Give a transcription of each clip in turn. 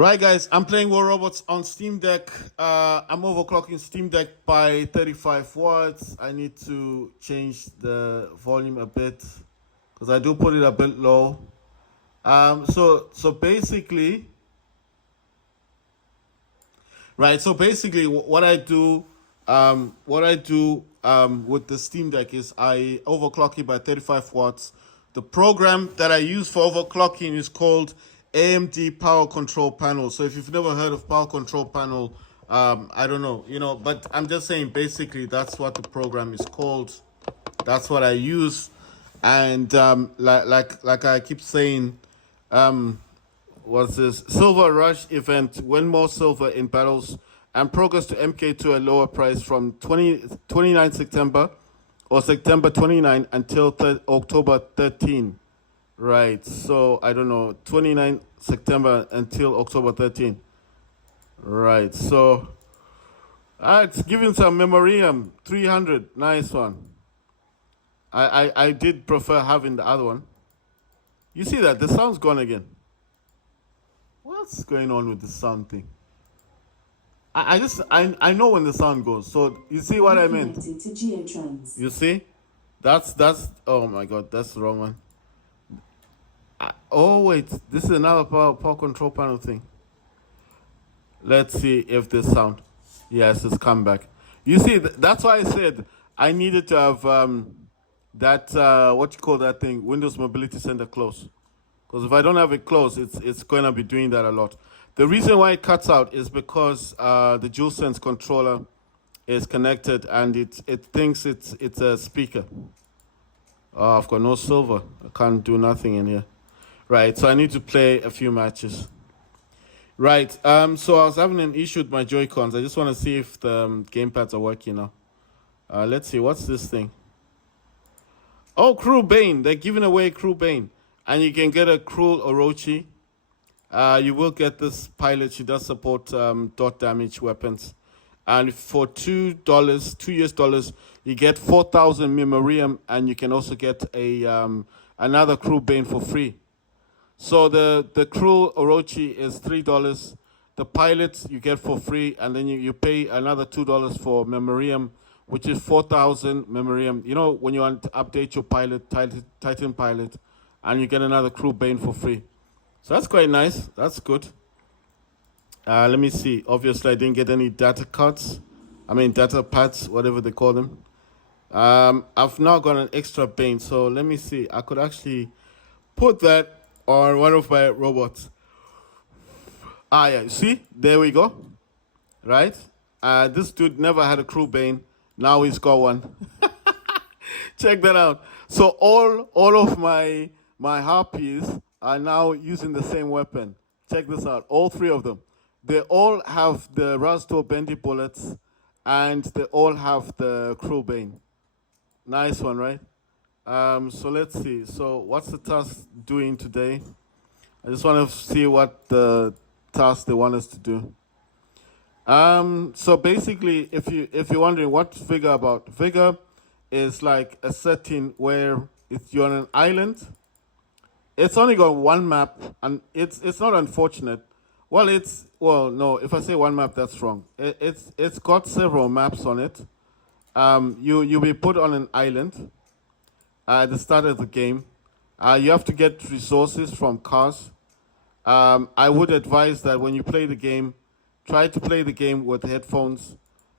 Right, guys, I'm playing War Robots on Steam Deck. I'm overclocking Steam Deck by 35 watts. I need to change the volume a bit because I do put it a bit low. So basically, right. So basically, what I do with the Steam Deck is I overclock it by 35 watts. The program that I use for overclocking is called AMD Power Control Panel. So if you've never heard of Power Control Panel, I don't know, but I'm just saying basically that's what the program is called. That's what I use, and like I keep saying, was this Silver Rush event, win more silver in battles and progress to MK to a lower price from 29 September or September 29 until October 13. Right, so I don't know, 29 September until October 13. Right, so it's giving some memoriam, 300, nice one. I did prefer having the other one. You see that, the sound's gone again. What's going on with the sound thing? I know when the sound goes. So you see what I meant? You see? That's oh my god, that's the wrong one. Oh wait, this is another power control panel thing. Let's see if this sound. Yes, it's come back. You see, that's why I said I needed to have that what you call that thing, Windows Mobility Center close. Because if I don't have it close, it's going to be doing that a lot. The reason why it cuts out is because the DualSense controller is connected and it thinks it's a speaker. Oh, I've got no silver. I can't do nothing in here. Right, so I need to play a few matches. Right, so I was having an issue with my Joy-Cons. I just want to see if the gamepads are working now. Let's see, what's this thing? Oh, Crew Bane. They're giving away Crew Bane. And you can get a Cruel Orochi. You will get this pilot. She does support dot damage weapons. And for $2, $2 US, you get 4,000 memoriam, and you can also get a another Crew Bane for free. So the Cruel Orochi is $3. The pilot you get for free, and then you pay another $2 for memoriam, which is 4,000 memoriam. You know, when you want to update your pilot, Titan pilot, and you get another Crew Bane for free. So that's quite nice. That's good. Let me see. Obviously, I didn't get any data cards. I mean, data pads, whatever they call them. I've now got an extra Bane. So let me see. I could actually put that on one of my robots. Yeah. See? There we go. Right? This dude never had a Crew Bane. Now he's got one. Check that out. So all of my harpies are now using the same weapon. Check this out. All three of them. They all have the Rasto Bendy bullets, and they all have the Crew Bane. Nice one, right? So let's see. So what's the task doing today? I just want to see what the task they want us to do. So basically, if you're wondering what Vigor about, Vigor is like a setting where you're on an island. It's only got one map, and it's not unfortunate. Well, no. If I say one map, that's wrong. It's got several maps on it. You'll be put on an island at the start of the game. You have to get resources from cars. I would advise that when you play the game, try to play the game with headphones.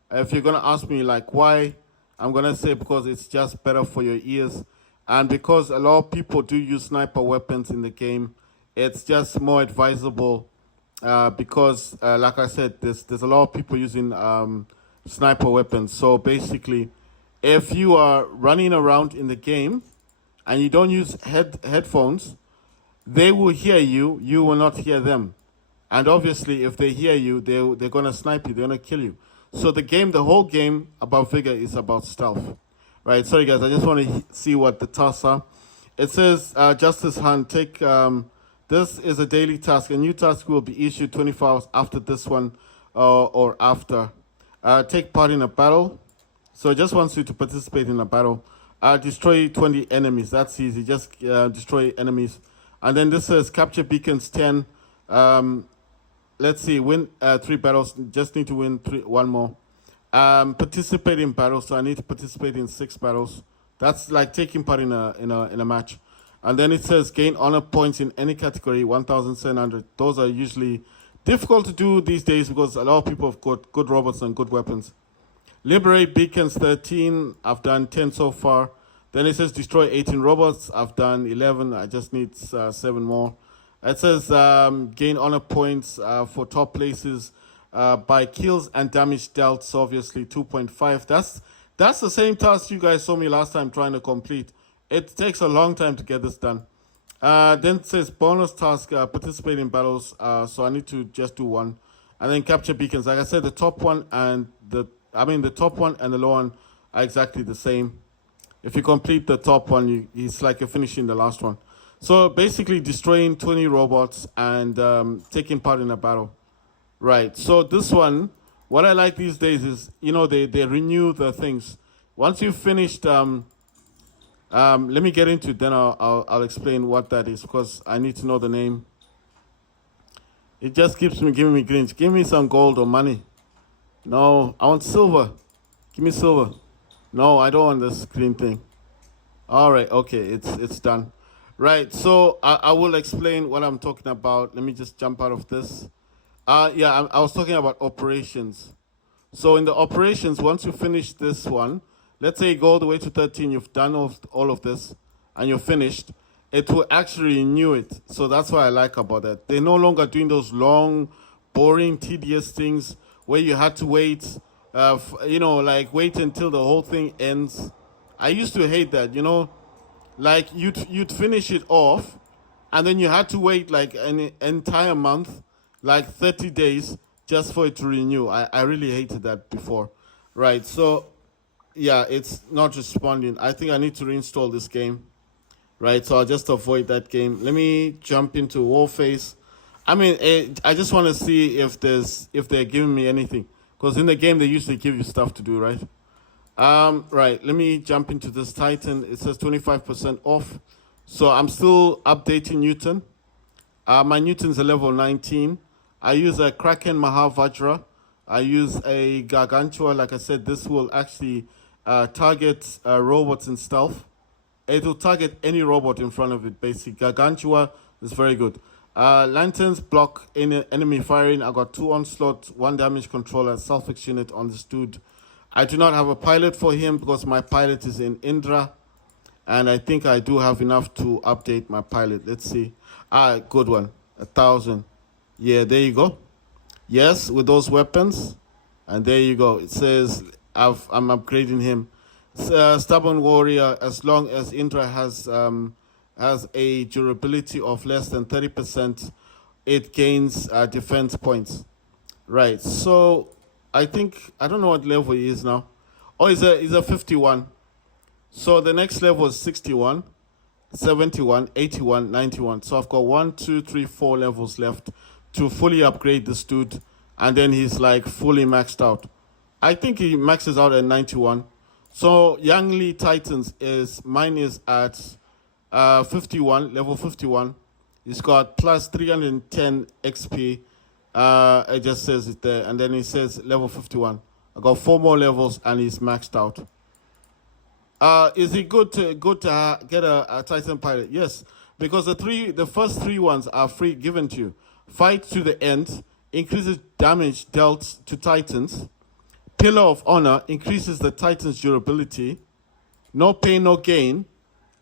If you're gonna ask me like why, I'm gonna say because it's just better for your ears. And because a lot of people do use sniper weapons in the game, it's just more advisable because, like I said, there's a lot of people using sniper weapons. So basically, if you are running around in the game and you don't use headphones, they will hear you, you will not hear them. And obviously, if they hear you, they're going to snipe you, they're going to kill you. So the whole game about Vigor is about stealth. Right, sorry guys, I just want to see what the tasks are. It says, Justice Hunt, take, this is a daily task. A new task will be issued 24 hours after this one or after. Take part in a battle. So it just wants you to participate in a battle. Destroy 20 enemies, that's easy, just destroy enemies. And then this says, capture beacons 10. let's see, win 3 battles. Just need to win one more. Participate in battles. So I need to participate in 6 battles. That's like taking part in a match. And then it says gain honor points in any category, 1,700. Those are usually difficult to do these days because a lot of people have got good robots and good weapons. Liberate beacons, 13. I've done 10 so far. Then it says destroy 18 robots. I've done 11. I just need 7 more. It says gain honor points for top places by kills and damage dealt. So obviously 2.5. That's the same task you guys saw me last time trying to complete. It takes a long time to get this done. Then it says bonus task, participate in battles. So I need to just do one. And then capture beacons. Like I said, the top one and the top one and the low one are exactly the same. If you complete the top one, it's like you're finishing the last one. So basically destroying 20 robots and taking part in a battle. Right, so this one, what I like these days is, they renew the things. Once you've finished, let me get into it, then I'll explain what that is, because I need to know the name. It just keeps me giving me greens. Give me some gold or money. No, I want silver. Give me silver. No, I don't want this green thing. All right, okay, it's done. Right, so I will explain what I'm talking about. Let me just jump out of this. Yeah, I was talking about operations. So in the operations, once you finish this one, let's say you go all the way to 13, you've done all of this, and you're finished, it will actually renew it. So that's what I like about that. They're no longer doing those long, boring, tedious things where you had to wait, like wait until the whole thing ends. I used to hate that, like you'd finish it off, and then you had to wait like an entire month, like 30 days, just for it to renew. I really hated that before. Right, so yeah, it's not responding. I think I need to reinstall this game. Right, so I'll just avoid that game. Let me jump into Warface. I just want to see if they're giving me anything, because in the game they usually give you stuff to do, right? Right, let me jump into this Titan. It says 25% off. So I'm still updating Newton. My Newton's a level 19. I use a Kraken Mahavajra. I use a Gargantua. Like I said, this will actually target robots in stealth. It will target any robot in front of it, basically. Gargantua is very good. Lanterns block enemy firing. I got 2 onslaught, 1 damage controller, self-fix unit on this dude. I do not have a pilot for him because my pilot is in Indra. And I think I do have enough to update my pilot. Let's see. Good one. 1,000. Yeah, there you go. Yes, with those weapons. And there you go. It says I'm upgrading him. Stubborn warrior, as long as Indra has a durability of less than 30%, it gains defense points. Right, so I don't know what level he is now. Oh, he's a 51. So the next level is 61, 71, 81, 91. So I've got 1, 2, 3, 4 levels left to fully upgrade this dude, and then he's like fully maxed out. I think he maxes out at 91. So Yang Li Titans mine is at 51, level 51. He's got plus 310 XP. It just says it there, and then it says level 51. I got 4 more levels, and he's maxed out. Is it good to get a Titan pilot? Yes, because the first 3 ones are free, given to you. Fight to the end increases damage dealt to Titans. Pillar of Honor increases the Titan's durability. No pain, no gain.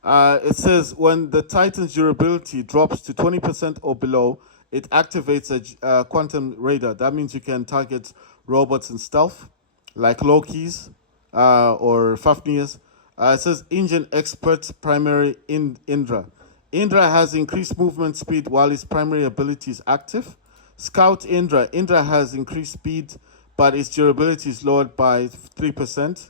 It says when the Titan's durability drops to 20% or below, it activates a quantum radar. That means you can target robots in stealth, like Loki's or Fafnir's. It says Engine Expert Primary Indra. Indra has increased movement speed while his primary ability is active. Scout Indra. Indra has increased speed, but its durability is lowered by 3%.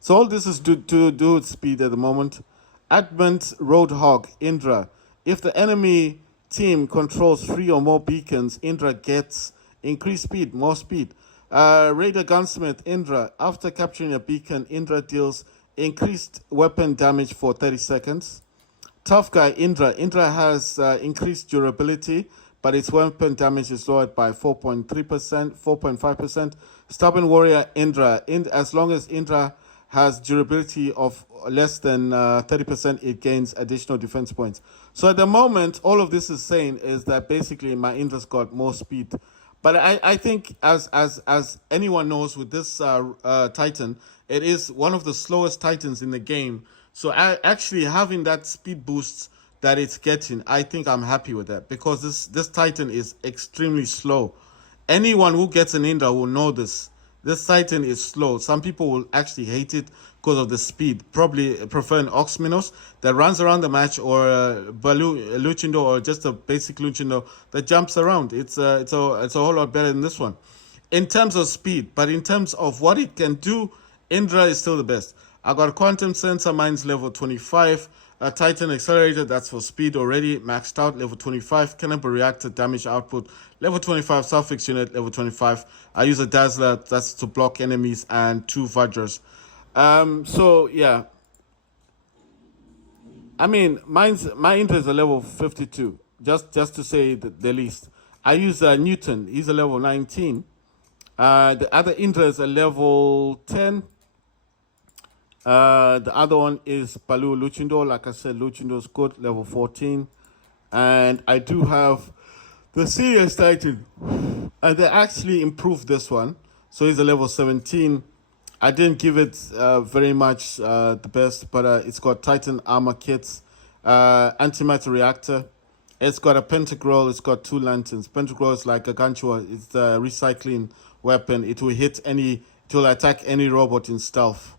So all this is to do with speed at the moment. Advent Roadhog Indra. If the enemy team controls 3 or more beacons, Indra gets increased speed, more speed. Raider Gunsmith Indra. After capturing a beacon, Indra deals increased weapon damage for 30 seconds. Tough Guy Indra. Indra has increased durability, but its weapon damage is lowered by 4.3%, 4.5%. Stubborn Warrior Indra. As long as Indra has durability of less than 30%, it gains additional defense points. So at the moment, all of this is saying is that basically my Indra's got more speed. But I think as anyone knows with this Titan, it is one of the slowest Titans in the game. So actually having that speed boost that it's getting, I think I'm happy with that because this Titan is extremely slow. Anyone who gets an Indra will know this. This Titan is slow. Some people will actually hate it because of the speed. Probably prefer an Oxminos that runs around the match, or a Luchindo, or just a basic Luchindo that jumps around. It's a whole lot better than this one in terms of speed. But in terms of what it can do, Indra is still the best. I got a Quantum Sensor, mine's level 25. A Titan Accelerator, that's for speed already, maxed out, level 25. Cannibal Reactor, damage output, level 25. Suffix Unit, level 25. I use a Dazzler, that's to block enemies, and 2 Vajras. So, yeah. I mean, my Indra is a level 52, just to say the least. I use Newton, he's a level 19. The other Indra is a level 10. The other one is Palu Luchindo. Like I said, Luchindo is good, level 14. And I do have the Serious Titan. And they actually improved this one. So he's a level 17. I didn't give it very much the best, but it's got Titan armor kits, antimatter reactor. It's got a pentagram. It's got 2 lanterns. Pentagram is like a Ganchua. It's a recycling weapon. It will attack any robot in stealth.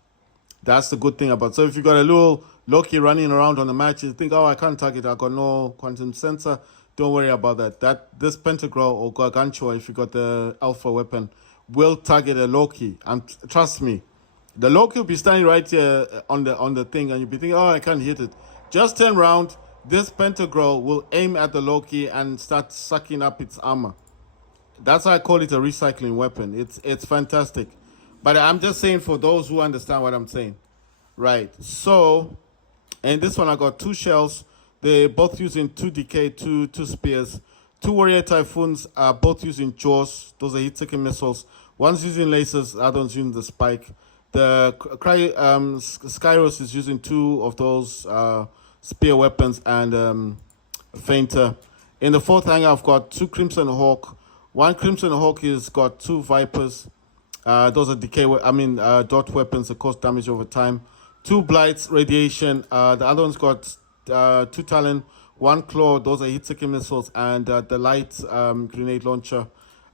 That's the good thing about it. So if you got a little Loki running around on the match, you think, oh, I can't target, I got no quantum sensor. Don't worry about that. This Pentagram or Gargantua, if you got the alpha weapon, will target a Loki. And trust me, the Loki will be standing right here on the thing, and you'll be thinking, oh, I can't hit it. Just turn around. This Pentagram will aim at the Loki and start sucking up its armor. That's why I call it a recycling weapon. It's fantastic. But I'm just saying for those who understand what I'm saying. Right. So, and this one I got 2 shells. They're both using 2 decay, 2 spears. 2 warrior typhoons are both using jaws. Those are hit-seeking missiles. One's using lasers, the other one's using the spike. The Skyros is using 2 of those spear weapons and fainter. In the 4th hangar, I've got 2 Crimson Hawk. One Crimson Hawk has got 2 Vipers. Those are dot weapons that cause damage over time. 2 Blights, radiation. The other one's got 2 Talon, 1 Claw. Those are hit-seeking missiles, and the light grenade launcher.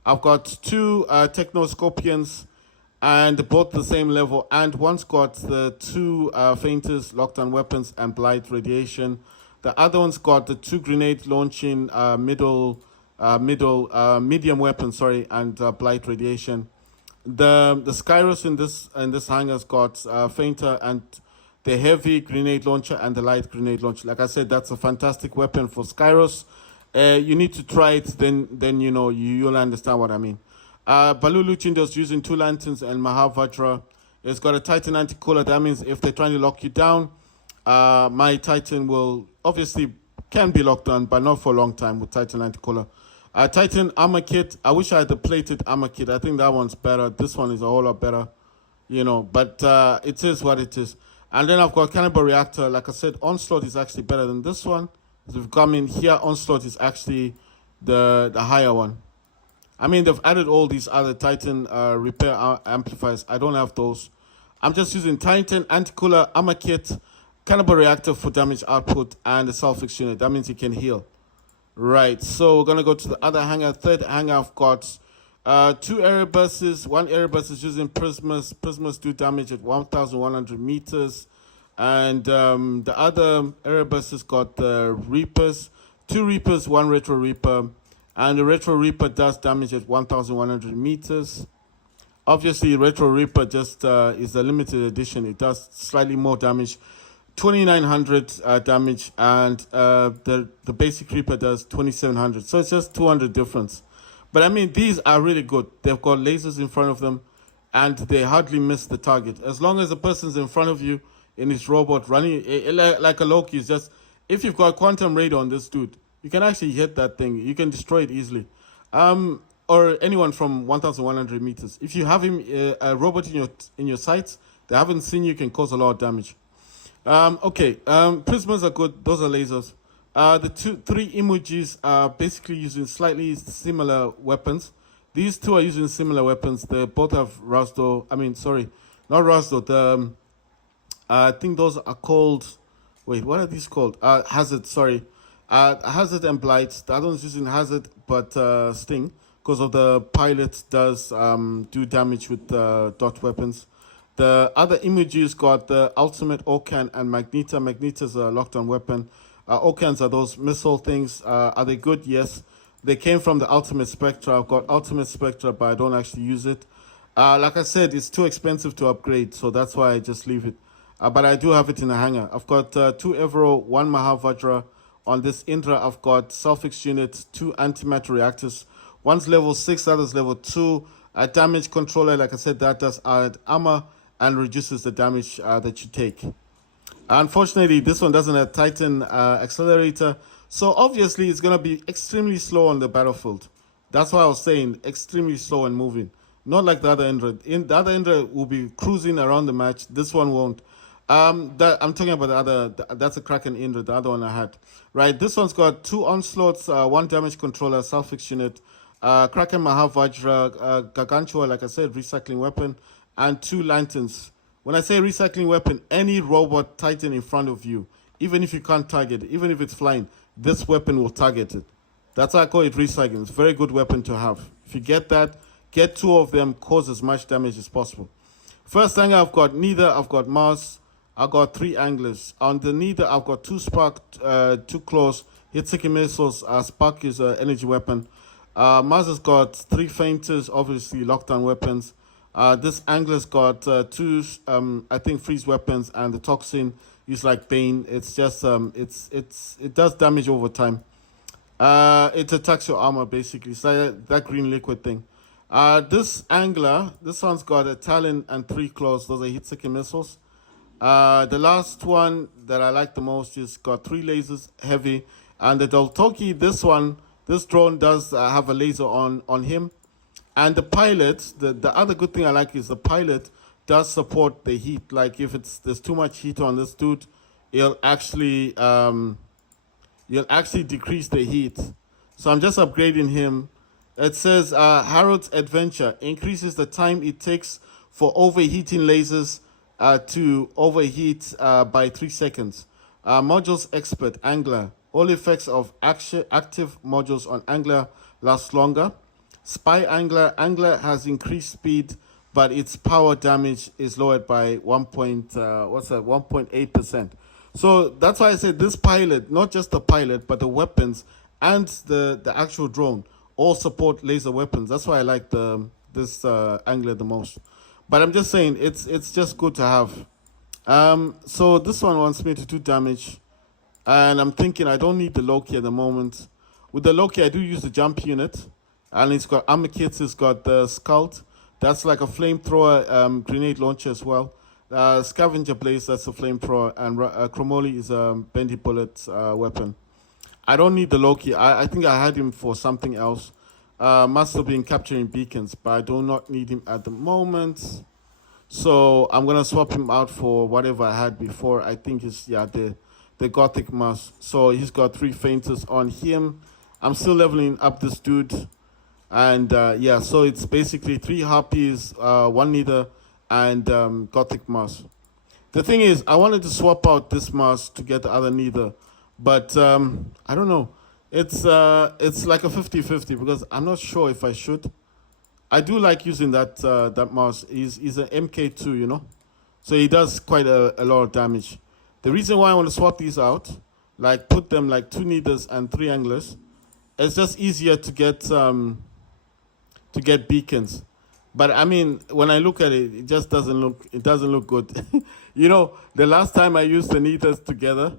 I've got 2 Techno Scorpions, and both the same level. And one's got the 2 Fainters, lockdown weapons, and Blight radiation. The other one's got the 2 grenade launching medium weapons, and Blight radiation. The Skyros in this hangar's got fainter and the heavy grenade launcher and the light grenade launcher. Like I said, that's a fantastic weapon for Skyros. You need to try it, then you'll understand what I mean. Balu Luchindo's using 2 lanterns and Mahavajra. It's got a Titan anti-cooler. That means if they're trying to lock you down, my Titan can be locked down, but not for a long time with Titan anti-cooler. Titan armor kit. I wish I had the plated armor kit. I think that one's better. This one is a whole lot better, but it is what it is. And then I've got Cannibal Reactor. Like I said, Onslaught is actually better than this one. So if you come in here, Onslaught is actually the higher one. I mean, they've added all these other Titan repair amplifiers. I don't have those. I'm just using Titan anti-cooler armor kit, Cannibal Reactor for damage output, and the Self-Fix unit. That means you can heal. Right, so we're going to go to the other hangar. 3rd hangar, I've got 2 Erebus's. 1 Erebus is using Prismas. Prismas do damage at 1,100 meters. And the other Erebus has got the Reapers. 2 Reapers, 1 Retro Reaper. And the Retro Reaper does damage at 1,100 meters. Obviously, Retro Reaper just is a limited edition. It does slightly more damage. 2,900 damage, and the basic Reaper does 2,700. So it's just 200 difference. But I mean, these are really good. They've got lasers in front of them, and they hardly miss the target. As long as the person's in front of you in his robot running like a Loki, is just if you've got quantum radar on this dude, You can actually hit that thing. You can destroy it easily. Or anyone from 1,100 meters. If you have him a robot in your sights, they haven't seen you, can cause a lot of damage. Okay. Prismas are good. Those are lasers. The three emojis are basically using slightly similar weapons. These two are using similar weapons. They both have Rasdo. I mean, sorry, not Rasdo. I think those are called. Wait, what are these called? Hazard. Sorry, Hazard and Blight. The other one's using Hazard, but Sting, because of the pilot does do damage with dot weapons. The other emojis got the ultimate Okan and Magneta. Magneta's a lockdown weapon. Okans are those missile things. Are they good? Yes. They came from the Ultimate Spectra. I've got Ultimate Spectra, but I don't actually use it. Like I said, it's too expensive to upgrade, so that's why I just leave it. But I do have it in a hangar. I've got 2 Evero, 1 Mahavajra. On this Indra, I've got Selfix units, 2 antimatter reactors. One's level 6, other's level 2. A damage controller, like I said, that does add armor and reduces the damage that you take. Unfortunately, this one doesn't have Titan accelerator, so obviously it's going to be extremely slow on the battlefield. That's why I was saying extremely slow and moving. Not like the other Indra. The other Indra will be cruising around the match. This one won't. I'm talking about the other. That's a Kraken Indra, the other one I had. Right, this one's got 2 onslaughts, 1 damage controller, Selfix unit, Kraken Mahavajra, Gargantua, like I said, recycling weapon, and 2 lanterns. When I say recycling weapon, any robot Titan in front of you, even if you can't target it, even if it's flying, this weapon will target it. That's why I call it recycling. It's a very good weapon to have. If you get that, get 2 of them, cause as much damage as possible. First thing I've got Neither, I've got Mars, I've got 3 anglers. On the Neither, I've got 2 Spark, 2 Claws, hit-seeking missiles, Spark is an energy weapon. Mars has got 3 Fainters, obviously lockdown weapons. This angler's got 2, I think, freeze weapons, and the toxin is like Bane. It's just, it does damage over time. It attacks your armor basically. It's like that green liquid thing. This angler, this one's got a talon and 3 claws. Those are hit-seeking missiles. The last one that I like the most is got 3 lasers, heavy, and the Doltoki. This drone does have a laser on him. And the pilot, the other good thing I like is the pilot does support the heat. Like if there's too much heat on this dude, you'll actually decrease the heat. So I'm just upgrading him. It says Harold's Adventure increases the time it takes for overheating lasers to overheat by 3 seconds. Modules Expert Angler. All effects of active modules on Angler last longer. Spy Angler has increased speed, but its power damage is lowered by 1.8%. So that's why I said this pilot, not just the pilot, but the weapons and the actual drone all support laser weapons. That's why I like this Angler the most. But I'm just saying it's just good to have. So this one wants me to do damage, and I'm thinking I don't need the Loki at the moment. With the Loki, I do use the jump unit. And it's got armor kits, it's got the Scult. That's like a flamethrower grenade launcher as well. Scavenger Blaze, that's a flamethrower. And Chromoli is a bendy bullet weapon. I don't need the Loki. I think I had him for something else. Must have been capturing beacons, but I do not need him at the moment. So I'm going to swap him out for whatever I had before. I think it's, the Gothic Mask. So he's got 3 fainters on him. I'm still leveling up this dude. And so it's basically 3 Harpies, 1 Neither, and Gothic Mask. The thing is, I wanted to swap out this mask to get the other Neither, but I don't know. It's like a 50-50 because I'm not sure if I should. I do like using that mask. He's an MK2, you know, so he does quite a lot of damage. The reason why I want to swap these out, like put them like 2 Neithers and 3 Anglers, it's just easier to get beacons. But I mean, when I look at it, it just doesn't look good. You know, the last time I used the Neithers together,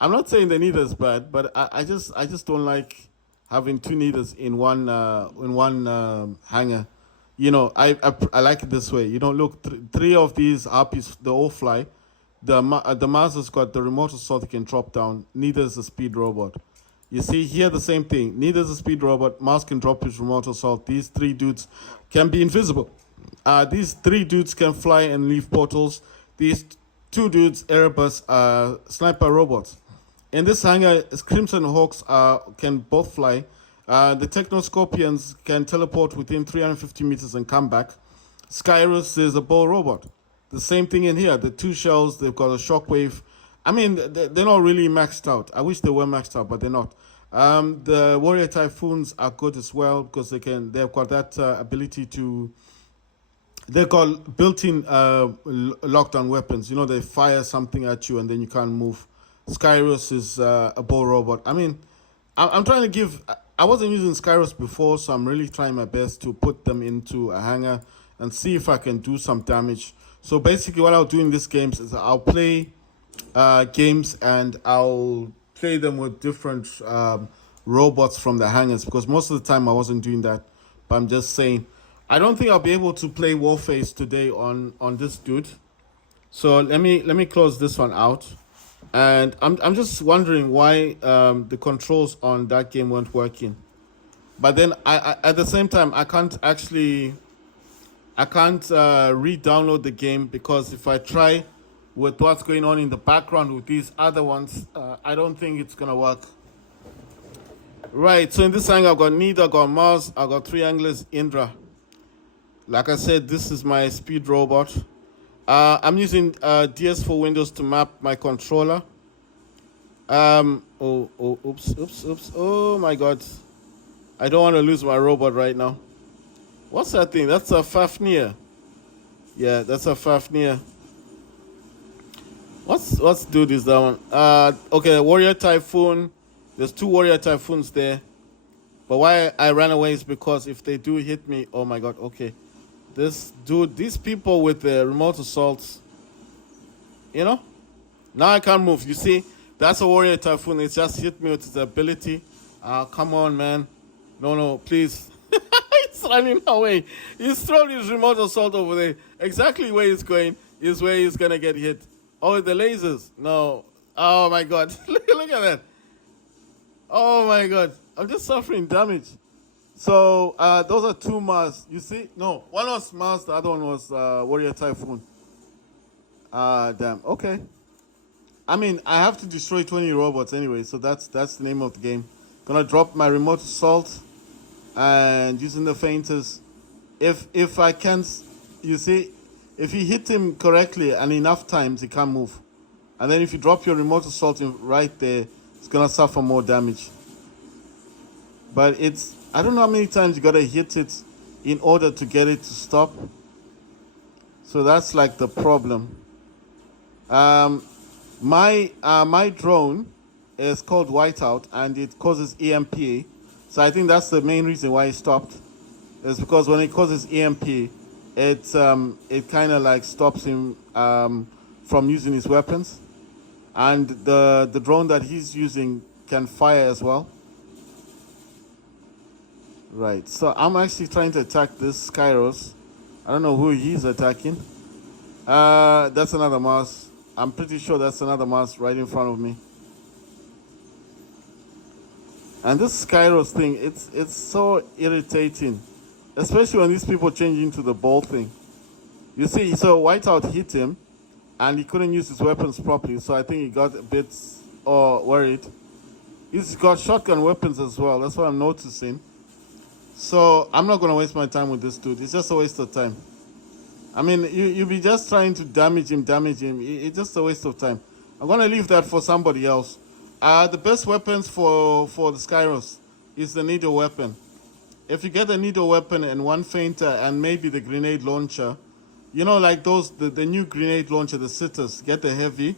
I'm not saying the Neithers bad, but I just don't like having 2 Neithers in one hangar. You know, I like it this way. You know, look, 3 of these Harpies, they all fly. The Mars has got the remote assault, it can drop down. Neither is a speed robot. You see here the same thing. Neither is a speed robot. Mouse can drop his remote assault. These three dudes can be invisible. These three dudes can fly and leave portals. These two dudes, Erebus, sniper robots. In this hangar, Crimson Hawks can both fly. The Techno Scorpions can teleport within 350 meters and come back. Skyrus is a ball robot. The same thing in here. The two shells, they've got a shockwave. I mean, they're not really maxed out. I wish they were maxed out, but they're not. The Warrior Typhoons are good as well because they've got that ability to. They've got built-in lockdown weapons. You know, they fire something at you and then you can't move. Skyrus is a ball robot. I mean, I'm trying to give. I wasn't using Skyrus before, so I'm really trying my best to put them into a hangar and see if I can do some damage. So basically, what I'll do in these games is I'll play games and I'll play them with different robots from the hangars because most of the time I wasn't doing that. But I'm just saying, I don't think I'll be able to play Warface today on this dude. So let me close this one out. And I'm just wondering why the controls on that game weren't working. But then I at the same time I can't re-download the game because if I try with what's going on in the background with these other ones, I don't think it's gonna work. Right, so in this hangar I've got Nida, I've got Mars, I've got Triangulars, Indra. Like I said, this is my speed robot. I'm using DS for Windows to map my controller. Oops. Oh my God. I don't want to lose my robot right now. What's that thing? That's a Fafnir. Yeah, that's a Fafnir. What's dude is that one? Okay, Warrior Typhoon. There's two Warrior Typhoons there. But why I ran away is because if they do hit me, oh my God, okay. These people with the remote assaults, you know? Now I can't move. You see, that's a Warrior Typhoon. It's just hit me with its ability. Come on, man. No, please. It's running away. He's throwing his remote assault over there. Exactly where he's going is where he's going to get hit. Oh, the lasers. No. Oh, my God. Look at that. Oh, my God. I'm just suffering damage. So those are two Mars. You see? No, one was Mars, the other one was Warrior Typhoon. Damn. Okay. I mean, I have to destroy 20 robots anyway, so that's the name of the game. Gonna drop my remote assault and using the feinters. If I can, you see, if you hit him correctly and enough times, he can't move. And then if you drop your remote assault right there, it's gonna suffer more damage. But I don't know how many times you gotta hit it in order to get it to stop. So that's like the problem. My drone is called Whiteout and it causes EMP. So I think that's the main reason why it stopped. Is because when it causes EMP, it kind of like stops him from using his weapons. And the drone that he's using can fire as well. Right, so I'm actually trying to attack this Skyros. I don't know who he's attacking. That's another Mars. I'm pretty sure that's another Mars right in front of me. And this Skyros thing, it's so irritating. Especially when these people change into the ball thing. You see, so Whiteout hit him, and he couldn't use his weapons properly, so I think he got a bit worried. He's got shotgun weapons as well, that's what I'm noticing. So I'm not going to waste my time with this dude. It's just a waste of time. I mean, you'll be just trying to damage him. It's just a waste of time. I'm going to leave that for somebody else. The best weapons for the Skyros is the needle weapon. If you get the needle weapon and one feinter and maybe the grenade launcher, you know, like the new grenade launcher, the sitters, get the heavy,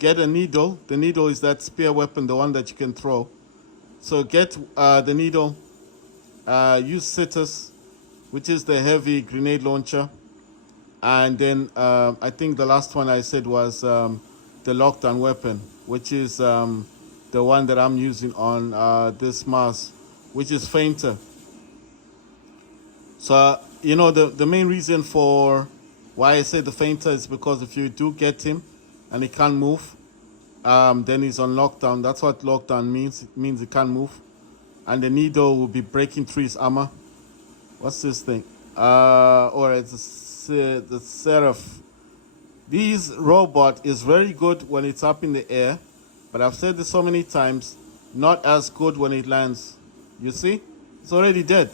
get a needle. The needle is that spear weapon, the one that you can throw. So get the needle. Use Citus, which is the heavy grenade launcher. And then I think the last one I said was the lockdown weapon, which is the one that I'm using on this Mars, which is Feinter. So, you know, the main reason for why I say the Feinter is because if you do get him and he can't move, then he's on lockdown. That's what lockdown means. It means he can't move. And the needle will be breaking through his armor. What's this thing? Or it's the Seraph. This robot is very good when it's up in the air, but I've said this so many times, not as good when it lands. You see? It's already dead.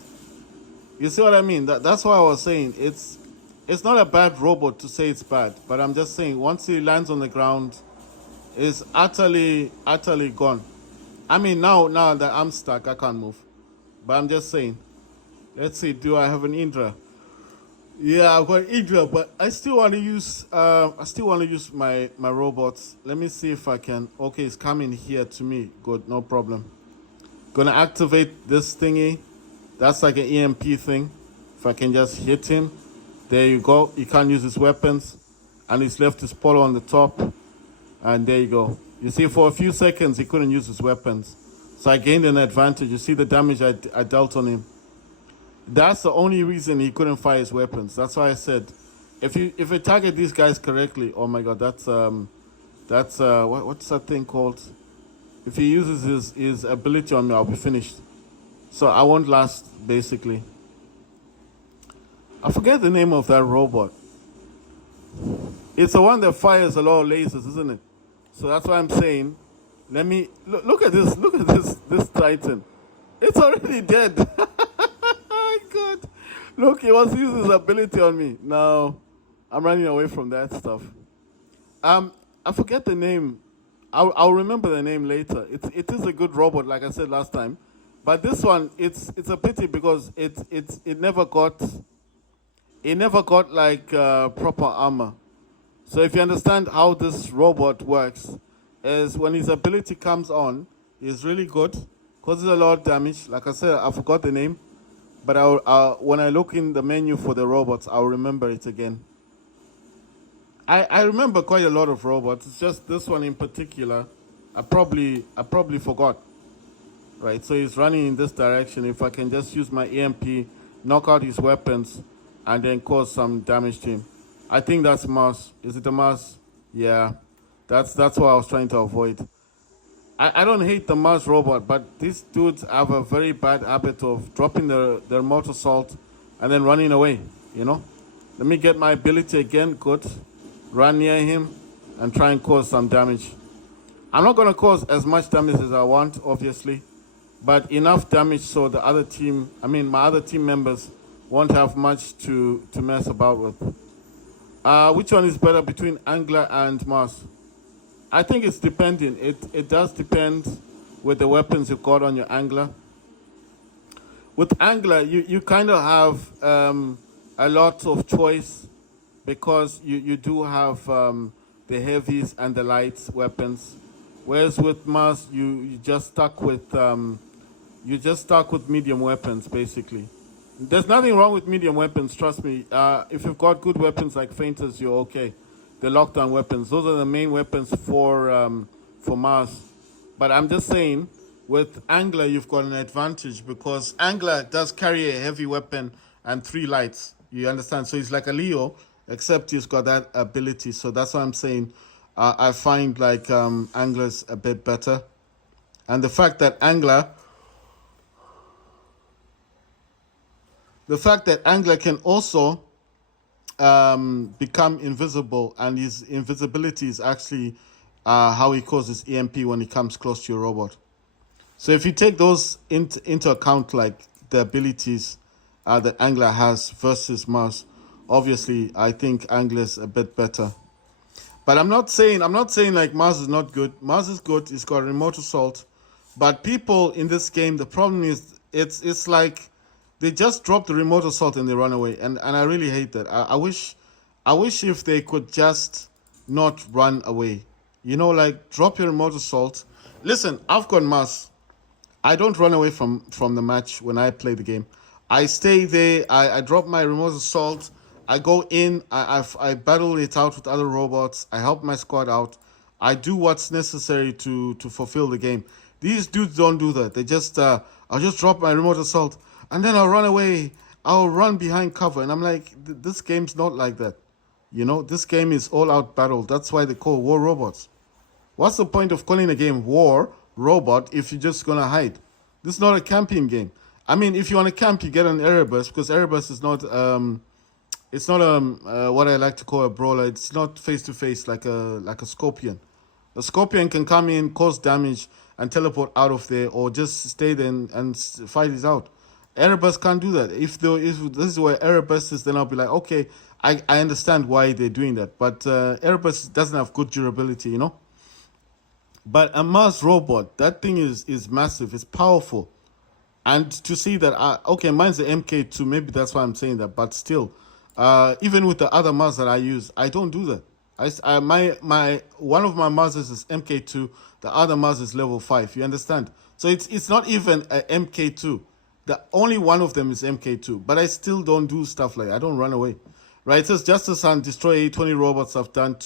You see what I mean? That's why I was saying it's not a bad robot to say it's bad, but I'm just saying once he lands on the ground, it's utterly gone. I mean now that I'm stuck, I can't move. But I'm just saying. Let's see, do I have an Indra? Yeah, I've got Indra, but I still want to use my robots. Let me see if I can. Okay, it's coming here to me. Good, no problem. Gonna activate this thingy. That's like an EMP thing. If I can just hit him. There you go. He can't use his weapons. And he's left his polo on the top. And there you go. You see, for a few seconds, he couldn't use his weapons. So I gained an advantage. You see the damage I dealt on him. That's the only reason he couldn't fire his weapons. That's why I said, if you target these guys correctly, oh my god, that's what's that thing called? If he uses his ability on me, I'll be finished. So I won't last, basically. I forget the name of that robot. It's the one that fires a lot of lasers, isn't it? So that's why I'm saying, let me look at this Titan. It's already dead. My god. Look, he wants to use his ability on me. No, I'm running away from that stuff. I forget the name. I'll remember the name later. It is a good robot, like I said last time. But this one, it's a pity because it never got like proper armor. So if you understand how this robot works, is when his ability comes on, he's really good, causes a lot of damage. Like I said, I forgot the name, but when I look in the menu for the robots, I'll remember it again. I remember quite a lot of robots. It's just this one in particular, I probably forgot. Right, so he's running in this direction. If I can just use my EMP, knock out his weapons, and then cause some damage to him. I think that's Mars. Is it the Mars? Yeah, that's what I was trying to avoid. I don't hate the Mars robot, but these dudes have a very bad habit of dropping their mortar salt and then running away, you know? Let me get my ability again, good. Run near him and try and cause some damage. I'm not going to cause as much damage as I want, obviously, but enough damage so my other team members won't have much to mess about with. Which one is better between Angler and Mars? I think it's depending. It does depend with the weapons you got on your Angler. With Angler, you kind of have a lot of choice because you do have the heavies and the light weapons. Whereas with Mars, you just stuck with medium weapons, basically. There's nothing wrong with medium weapons, trust me. If you've got good weapons like feinters, you're okay. The lockdown weapons, those are the main weapons for Mars. But I'm just saying, with Angler, you've got an advantage because Angler does carry a heavy weapon and 3 lights. You understand? So he's like a Leo, except he's got that ability. So that's why I'm saying I find like Angler's a bit better. And the fact that Angler can also become invisible, and his invisibility is actually how he causes EMP when he comes close to your robot. So if you take those into account, like the abilities that Angler has versus Mars, obviously I think Angler's a bit better. But I'm not saying like Mars is not good. Mars is good. It's got remote assault, but people in this game, the problem is it's like they just drop the remote assault and they run away, and I really hate that. I wish if they could just not run away. You know, like drop your remote assault. Listen, I've got Mars. I don't run away from the match when I play the game. I stay there. I drop my remote assault. I go in. I battle it out with other robots. I help my squad out. I do what's necessary to fulfill the game. These dudes don't do that. They just I'll just drop my remote assault and then I'll run away. I'll run behind cover, and I'm like, this game's not like that. You know, this game is all out battle. That's why they call war robots. What's the point of calling a game War Robot if you're just gonna hide? This is not a camping game. I mean, if you want to camp, you get an Erebus because Erebus is not it's not what I like to call a brawler. It's not face to face like a scorpion. A scorpion can come in, cause damage, and teleport out of there, or just stay there and fight it out. Erebus can't do that. If this is where Erebus is, then I'll be like, okay, I understand why they're doing that. But Erebus doesn't have good durability, you know. But a Mars robot, that thing is massive. It's powerful. And to see that, okay, mine's the MK2. Maybe that's why I'm saying that. But still, even with the other Mars that I use, I don't do that. My one of my Mars is MK2. The other Mars is level 5. You understand? So it's not even a MK2. The only one of them is MK2. But I still don't do stuff like that. I don't run away. Right? It says Justice and destroy 20 robots. I've done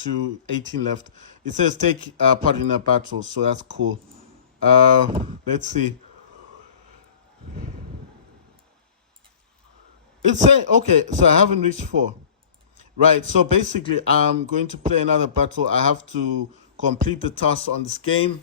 18 left. It says take part in a battle. So that's cool. Let's see. It's saying, okay, so I haven't reached 4. Right, so basically, I'm going to play another battle. I have to complete the task on this game.